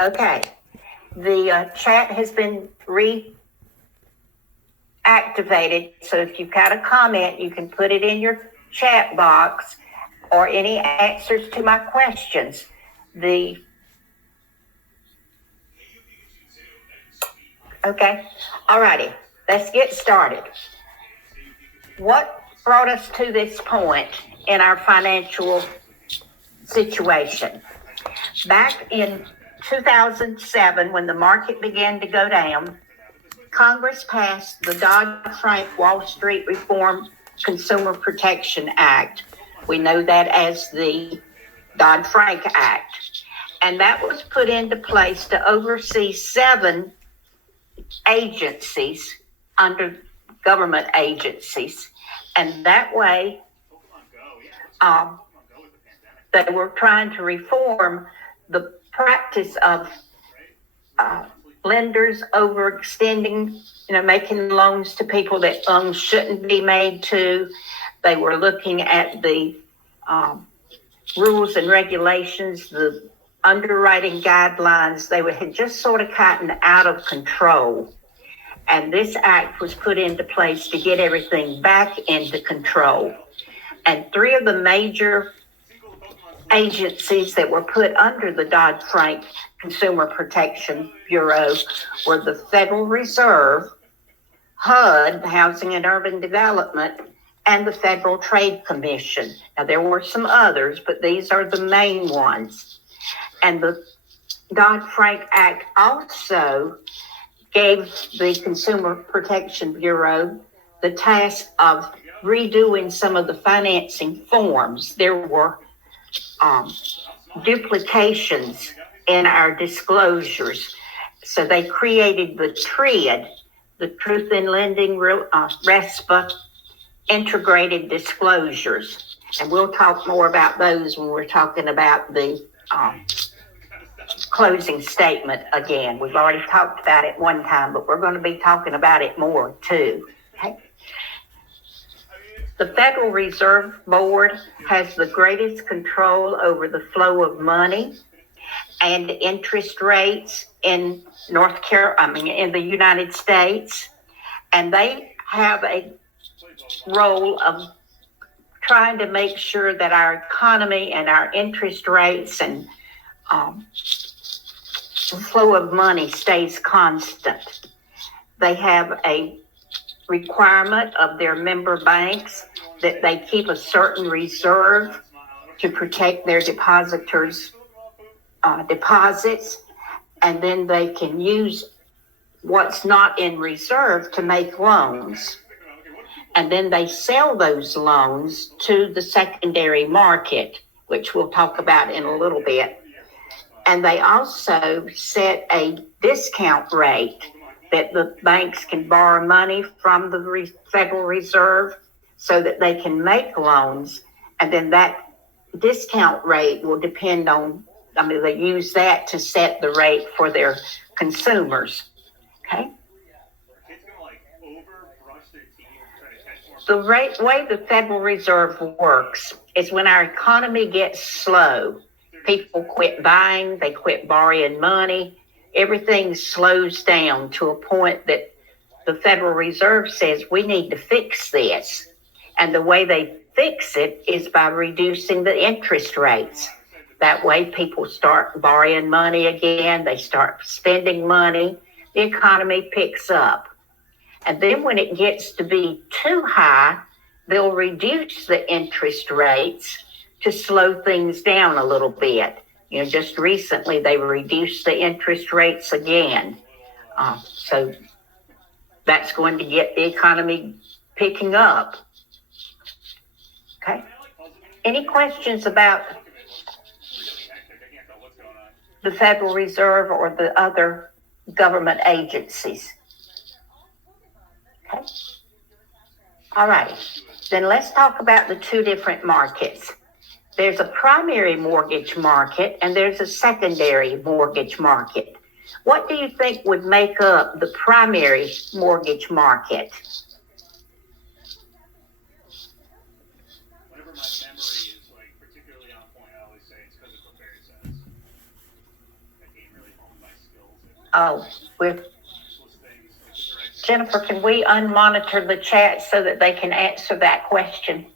Okay. The chat has been reactivated, so if you've got a comment, you can put it in your chat box or any answers to my questions. Okay, all righty, let's get started. What brought us to this point in our financial situation? Back in 2007, when the market began to go down, Congress passed the Dodd-Frank Wall Street Reform Consumer Protection Act. We know that as the Dodd-Frank Act. And that was put into place to oversee 7 agencies under government agencies. And that way, they were trying to reform the practice of lenders overextending, making loans to people that loans shouldn't be made to. They were looking at the rules and regulations, the underwriting guidelines. They had just sort of gotten out of control. And this act was put into place to get everything back into control. And 3 of the major agencies that were put under the Dodd-Frank Consumer Protection Bureau were the Federal Reserve, HUD, Housing and Urban Development, and the Federal Trade Commission. Now, there were some others, but these are the main ones. And the Dodd-Frank Act also gave the Consumer Protection Bureau the task of redoing some of the financing forms. There were duplications in our disclosures. So they created the TRID, the Truth in Lending, RESPA, Integrated Disclosures. And we'll talk more about those when we're talking about the closing statement again. We've already talked about it one time, but we're going to be talking about it more too. Okay? The Federal Reserve Board has the greatest control over the flow of money and interest rates in in the United States, and they have a role of trying to make sure that our economy and our interest rates and the flow of money stays constant. They have a requirement of their member banks that they keep a certain reserve to protect their depositors' deposits, and then they can use what's not in reserve to make loans. And then they sell those loans to the secondary market, which we'll talk about in a little bit. And they also set a discount rate that the banks can borrow money from the Federal Reserve so that they can make loans. And then that discount rate will depend on, they use that to set the rate for their consumers. Okay? The way the Federal Reserve works is when our economy gets slow, people quit buying, they quit borrowing money, everything slows down to a point that the Federal Reserve says we need to fix this. And the way they fix it is by reducing the interest rates. That way people start borrowing money again, they start spending money, the economy picks up. And then when it gets to be too high, they'll reduce the interest rates to slow things down a little bit. Just recently they reduced the interest rates again. So that's going to get the economy picking up. Okay. Any questions about the Federal Reserve or the other government agencies? Okay. All right. Then let's talk about the 2 different markets. There's a primary mortgage market and there's a secondary mortgage market. What do you think would make up the primary mortgage market? Whenever my memory is particularly on point, I always say it's because of prepared sets. That game really Oh, we're, Jennifer, can we unmonitor the chat so that they can answer that question?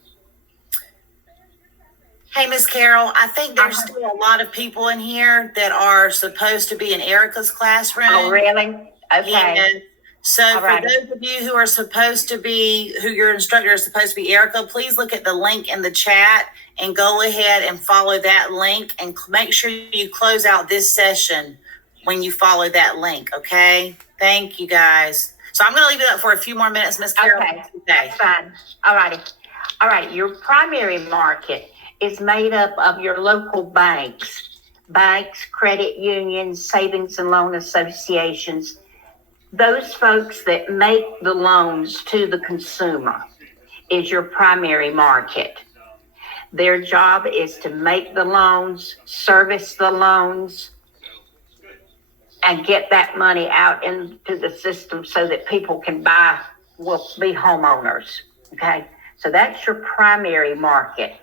Hey, Miss Carol, I think there's still a lot of people in here that are supposed to be in Erica's classroom. Oh, really? Okay. Yeah. So All for right. those of you who are supposed to be, who your instructor is supposed to be Erica, please look at the link in the chat and go ahead and follow that link, and make sure you close out this session when you follow that link, okay? Thank you, guys. So I'm going to leave it up for a few more minutes, Miss Carol. Okay, that's fine. All righty. All right, your primary market is made up of your local banks, credit unions, savings and loan associations, those folks that make the loans to the consumer is your primary market. Their job is to make the loans, service the loans, and get that money out into the system so that people can will be homeowners. Okay, so that's your primary market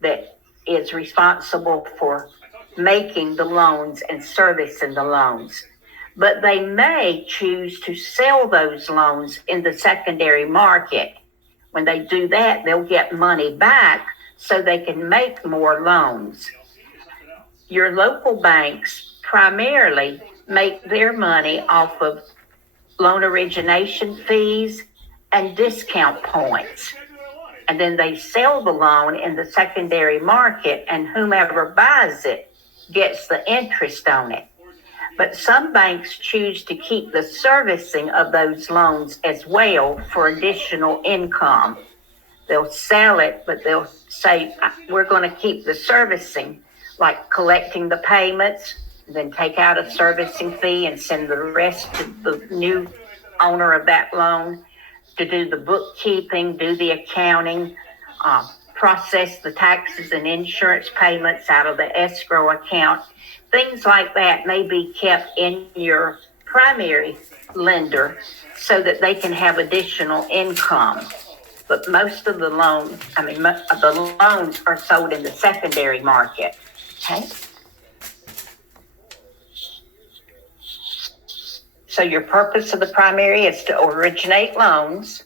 that is responsible for making the loans and servicing the loans. But they may choose to sell those loans in the secondary market. When they do that, they'll get money back so they can make more loans. Your local banks primarily make their money off of loan origination fees and discount points. And then they sell the loan in the secondary market, and whomever buys it gets the interest on it. But some banks choose to keep the servicing of those loans as well for additional income. They'll sell it, but they'll say, we're going to keep the servicing, like collecting the payments, then take out a servicing fee and send the rest to the new owner of that loan to do the bookkeeping, do the accounting, process the taxes and insurance payments out of the escrow account. Things like that may be kept in your primary lender so that they can have additional income. But most of the loans are sold in the secondary market. Okay. So your purpose of the primary is to originate loans,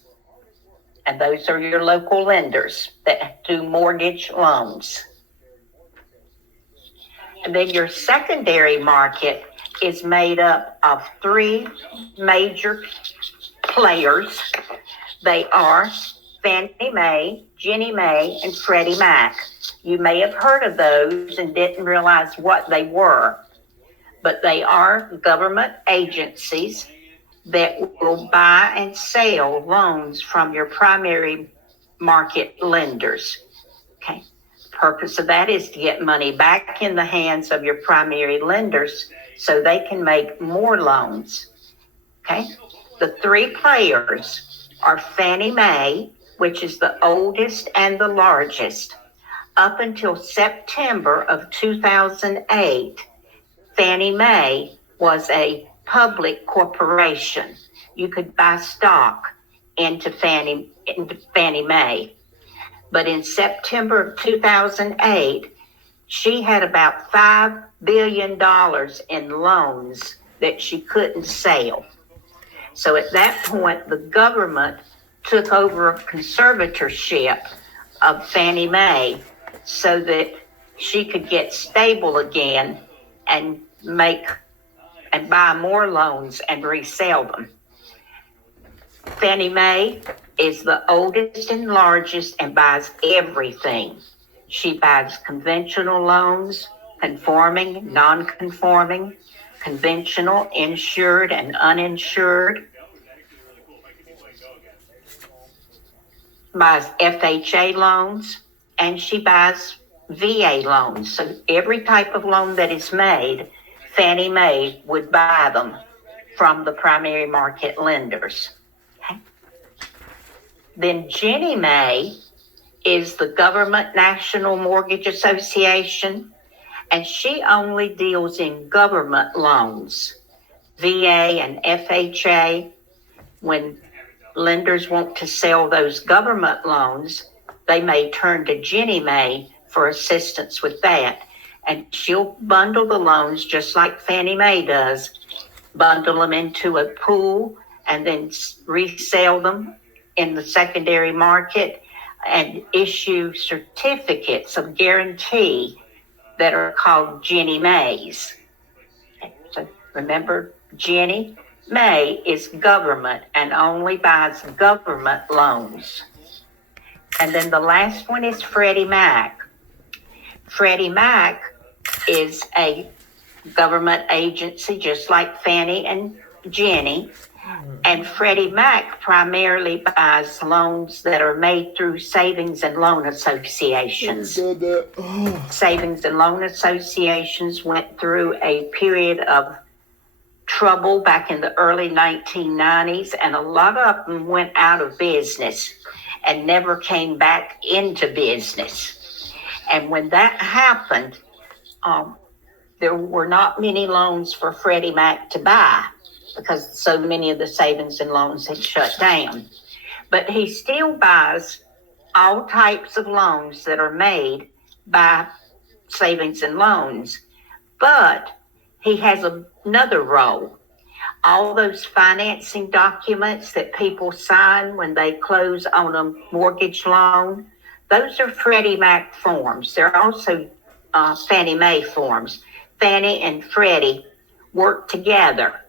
and those are your local lenders that do mortgage loans. And then your secondary market is made up of three major players. They are Fannie Mae, Ginnie Mae, and Freddie Mac. You may have heard of those and didn't realize what they were, but they are government agencies that will buy and sell loans from your primary market lenders. Okay. The purpose of that is to get money back in the hands of your primary lenders so they can make more loans. Okay. The three players are Fannie Mae, which is the oldest and the largest. Up until September of 2008, Fannie Mae was a public corporation. You could buy stock into Fannie Mae. But in September of 2008, she had about $5 billion in loans that she couldn't sell. So at that point, the government took over a conservatorship of Fannie Mae so that she could get stable again and buy more loans and resell them. Fannie Mae is the oldest and largest and buys everything. She buys conventional loans, conforming, non-conforming, conventional, insured, and uninsured. Buys FHA loans, and she buys VA loans. So every type of loan that is made, Fannie Mae would buy them from the primary market lenders. Okay. Then Ginnie Mae is the Government National Mortgage Association, and she only deals in government loans, VA and FHA. When lenders want to sell those government loans, they may turn to Ginnie Mae for assistance with that. And she'll bundle the loans just like Fannie Mae does bundle them into a pool, and then resell them in the secondary market and issue certificates of guarantee that are called Ginnie Maes. So remember, Ginnie Mae is government and only buys government loans. And then the last one is Freddie Mac. Freddie Mac is a government agency just like Fannie and Ginnie. And Freddie Mac primarily buys loans that are made through savings and loan associations. Savings and loan associations went through a period of trouble back in the early 1990s, and a lot of them went out of business and never came back into business. And when that happened, there were not many loans for Freddie Mac to buy because so many of the savings and loans had shut down. But he still buys all types of loans that are made by savings and loans. But he has another role. All those financing documents that people sign when they close on a mortgage loan, those are Freddie Mac forms. They're also Fannie Mae forms. Fannie and Freddie work together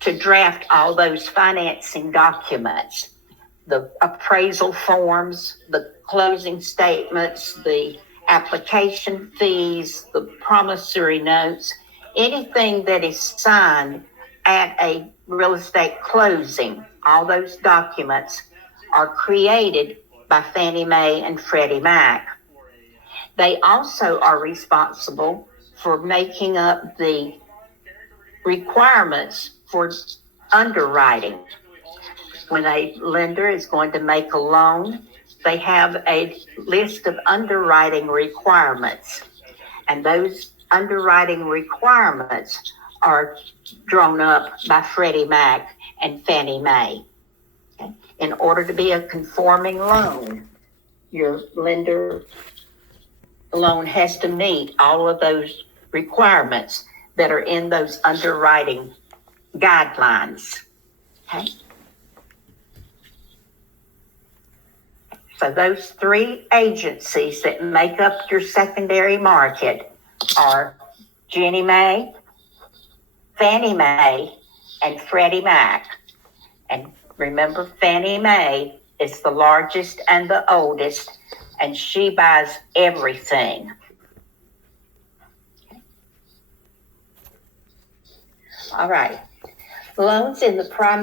to draft all those financing documents, the appraisal forms, the closing statements, the application fees, the promissory notes, anything that is signed at a real estate closing. All those documents are created by Fannie Mae and Freddie Mac. They also are responsible for making up the requirements for underwriting. When a lender is going to make a loan, they have a list of underwriting requirements. And those underwriting requirements are drawn up by Freddie Mac and Fannie Mae. Okay? In order to be a conforming loan, your lender loan has to meet all of those requirements that are in those underwriting guidelines. Okay? So those three agencies that make up your secondary market are Ginnie Mae, Fannie Mae, and Freddie Mac. And remember, Fannie Mae is the largest and the oldest, and she buys everything. All right. Loans in the primary